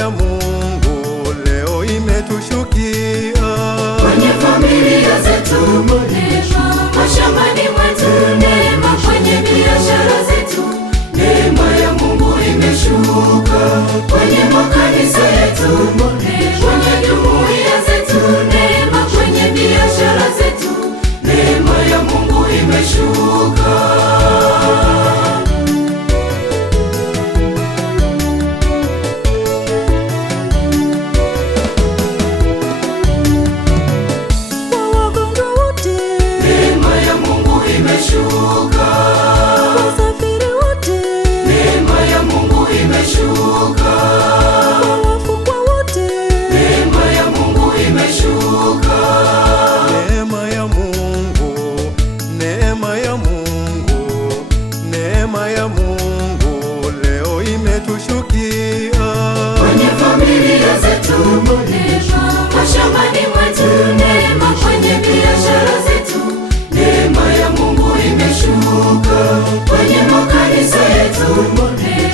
ya Mungu leo imetushukia kwenye familia zetu, neema mashambani mwetu, neema kwenye biashara zetu, neema ya Mungu imeshuka kwenye makanisa yetu, kwenye jumuiya zetu, neema kwenye biashara zetu, neema ya Mungu imeshuka. Imeshuka wasafiri wote, neema ya Mungu imeshuka wafungwa wote, neema ya Mungu imeshuka. Neema ya Mungu, neema ya Mungu, neema ya Mungu leo imetushukia kwenye familia zetu, neema mashambani mwetu, neema kwenye biashara zetu, neema ya Mungu imeshuka kwenye makanisa yetu,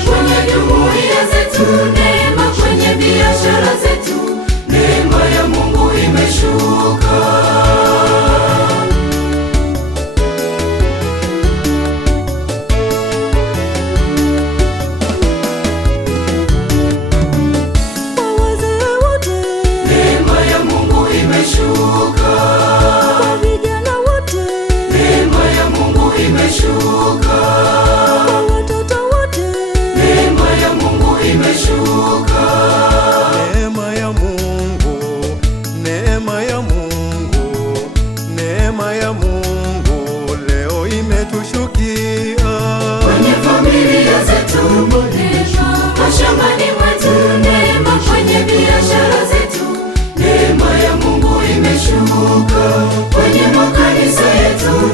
kwenye jumuiya zetu, neema kwenye biashara zetu, neema ya Mungu imeshuka. Imeshuka kwa vijana wote, neema ya Mungu imeshuka kwa watoto wote, neema ya Mungu imeshuka. Neema ya Mungu, neema ya Mungu, neema ya Mungu leo imetushukia kwenye familia zetu, neema mashambani mwetu, neema kwenye biashara zetu, neema ya Mungu imeshuka kwenye makanisa yetu,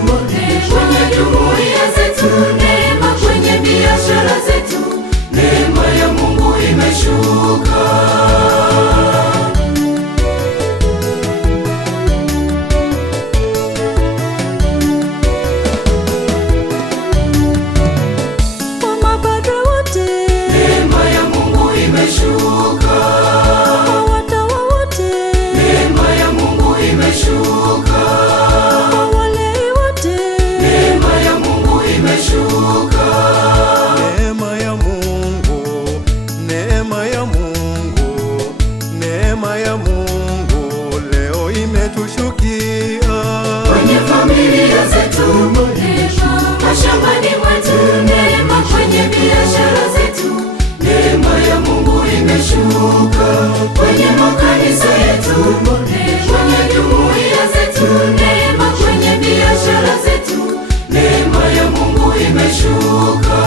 kwenye jumuiya zetu, neema kwenye biashara zetu, neema ya Mungu imeshuka. Kwa mapadre wote, neema ya Mungu imeshuka imeshuka kwa walei wote, neema ya Mungu imeshuka. Neema ya Mungu, neema ya Mungu, neema ya Mungu leo imetushukia kwenye familia zetu, neema mashambani mwetu, neema kwenye biashara zetu, neema ya Mungu imeshuka kwenye makanisa yetu, kwenye jumuiya zetu, neema kwenye biashara zetu, neema ya Mungu imeshuka.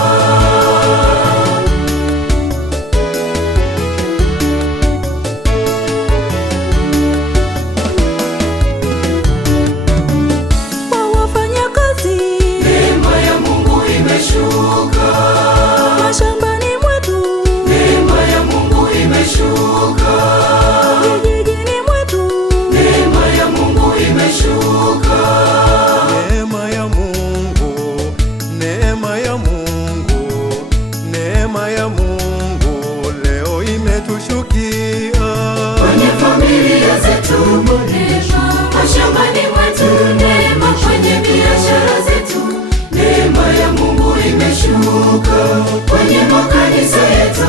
Kwa wafanyakazi, neema ya Mungu imeshuka mashambani mwetu, neema ya Mungu imeshuka vijijini mwetu, neema ya Mungu imeshuka. Neema ya Mungu, neema ya Mungu, neema ya Mungu leo imetushukia kwenye familia zetu, neema mashambani mwetu, neema kwenye biashara zetu, neema ya Mungu imeshuka kwenye makanisa yetu,